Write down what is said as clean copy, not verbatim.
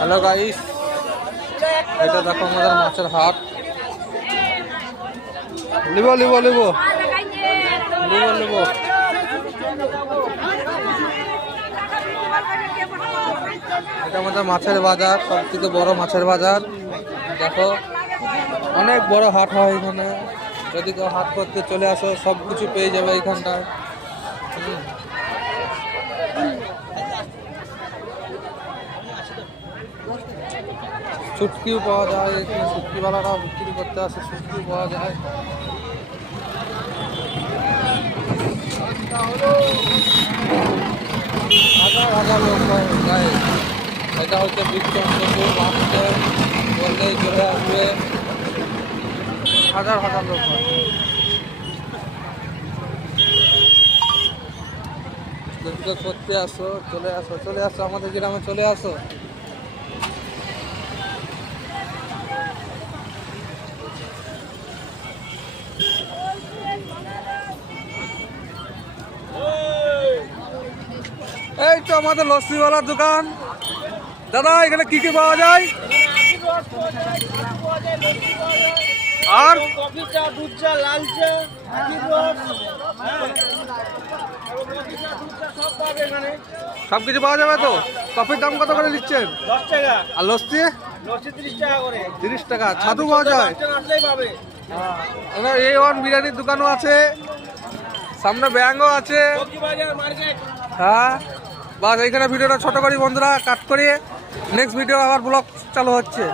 Hello guys, এটা দেখো আমাদের মাছের হাট। লিব লিব লিব লিব লিব এটা আমাদের মাছের বাজার, সব থেকে বড় মাছের বাজার। দেখো অনেক বড় হাট হয় এখানে। যদি কেউ হাট করতে চলে আসো, সব কিছু পেয়ে যাবে এইখানটায়। শুটকিও পাওয়া যায়, এখানে শুটকিওয়ালারা বিক্রি করতে আসে, শুটকিও পাওয়া যায়। হাজার হাজার লোক যায়। এটা হচ্ছে বিক্রমপুর মাছটা বললেই চলে আসবে, হাজার হাজার লোক হয়। করতে আসো, চলে আসো, চলে আসো আমাদের গ্রামে, চলে আসো। এই তো আমাদের লস্যিওয়ালার দোকান। দাদা এখানে কি কি পাওয়া যায়? আর কফি চা, দুধ চা, লাল চা, সব কিছু পাওয়া যাবে তো? কফির দাম কত করে দিচ্ছেন? 10 টাকা। আর লস্যি? লস্যি 30 টাকা করে। 30 টাকা। ছাতু পাওয়া যায়? আসলেই পাবে। A1 বিরিয়ানির দোকানও আছে, সামনে ব্যাংকও আছে। হ্যাঁ, বাস এইখানে ভিডিওটা ছোট করি বন্ধুরা, কাট করি। নেক্সট ভিডিও আবার ব্লগ চালু হচ্ছে।